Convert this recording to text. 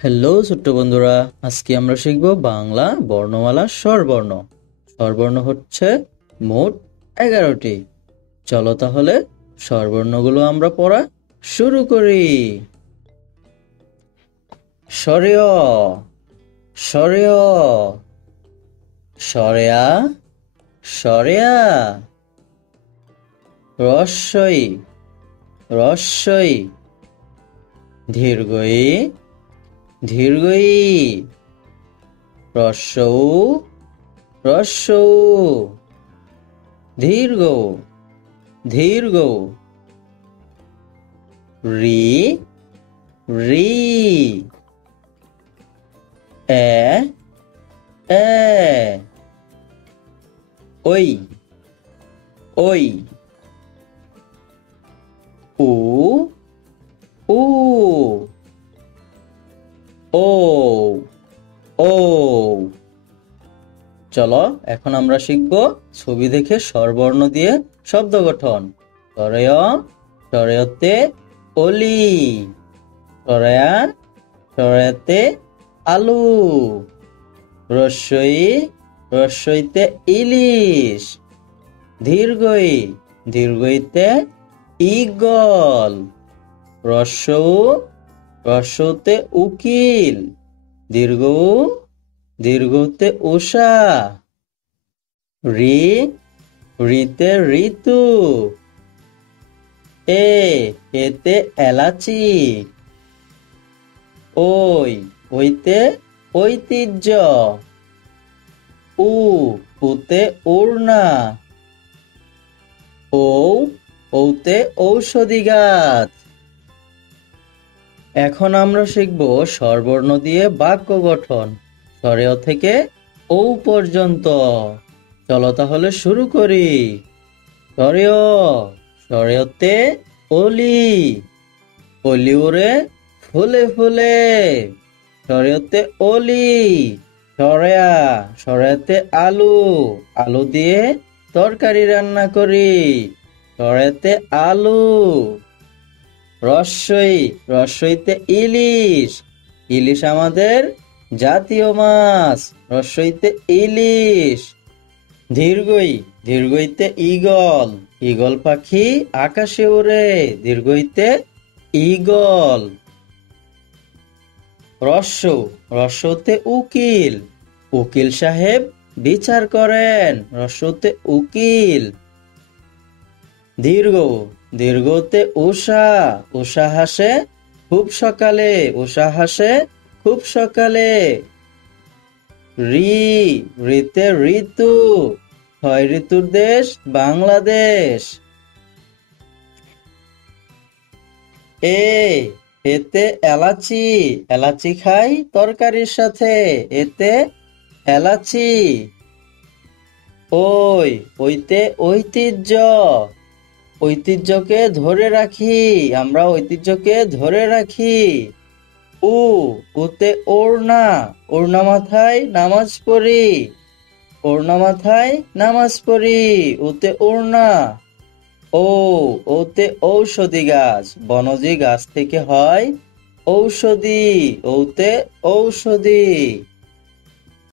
Hello ছোট্ট বন্ধুরা, আজকে আমরা শিখব বাংলা বর্ণমালার স্বরবর্ণ। স্বরবর্ণ হচ্ছে মোট 11টি। চলো তাহলে স্বরবর্ণগুলো আমরা পড়া শুরু করি। স্বরেয়, স্বরেয়, স্বরেয়া, স্বরেয়া। রস্বই, রস্বই। দীর্ঘই, দীর্ঘই। রস্যৌ, রস্যৌ। দীর্ঘ, দীর্ঘ। রি, রি। এ, এ। ওই, ওই। উ, উ। ও, ও। চলো এখন আমরা শিখব ছবি দেখে স্বরবর্ণ দিয়ে শব্দ গঠন। স্বরেয়, স্বরেয়তে অলি। স্বরেয়া, স্বরেয়াতে আলু। রস্বই, রস্বইতে ইলিশ। দীর্ঘই, দীর্ঘইতে ঈগল। রস্যৌ, রস্যতে উকিল। দীর্ঘ, দীর্ঘতে উষা। রি, রিতে ঋতু। এতে এলাচি। ওই, ওইতে ঐতিহ্য। উতে ওড়না। ওতে ঔষধি গাছ। এখন আমরা শিখব স্বরবর্ণ দিয়ে বাক্য গঠন, স্বরেয় থেকে ও পর্যন্ত। চলো তাহলে শুরু করি। স্বরেয়, স্বরেয়তে অলি। অলি ওরে ফুলে ফুলে। স্বরেয়তে অলি। স্বরেয়া, স্বরেয়াতে আলু। আলু দিয়ে তরকারি রান্না করি। স্বরেয়াতে আলু। রস্যই, রস্যইতে ইলিশ। ইলিশ আমাদের জাতীয় মাছ। রস্যইতে ইলিশ। দীর্ঘই, দীর্ঘইতে ঈগল। ঈগল পাখি আকাশে ওড়ে। দীর্ঘইতে ঈগল। রস্য, রস্যতে উকিল। উকিল সাহেব বিচার করেন। রস্যতে উকিল। দীর্ঘ, দীর্ঘতে উষা। উষা হাসে খুব সকালে। উষা হাসে খুব সকালে। রি, রিতে ঋতু। 6 ঋতুর দেশ বাংলাদেশ। এতে এলাচি। এলাচি খাই তরকারির সাথে। এতে এলাচি। ওইতে ঐতিহ্য। ঐতিহ্যকে ধরে রাখি। আমরা ঐতিহ্যকে ধরে রাখি। উতে ওড়না। ওড়না মাথায় নামাজ পড়ি। ওড়না মাথায় নামাজ পড়ি। উতে ওড়না। ওতে ঔষধি গাছ। বনজি গাছ থেকে হয় ঔষধি। ওতে ঔষধি।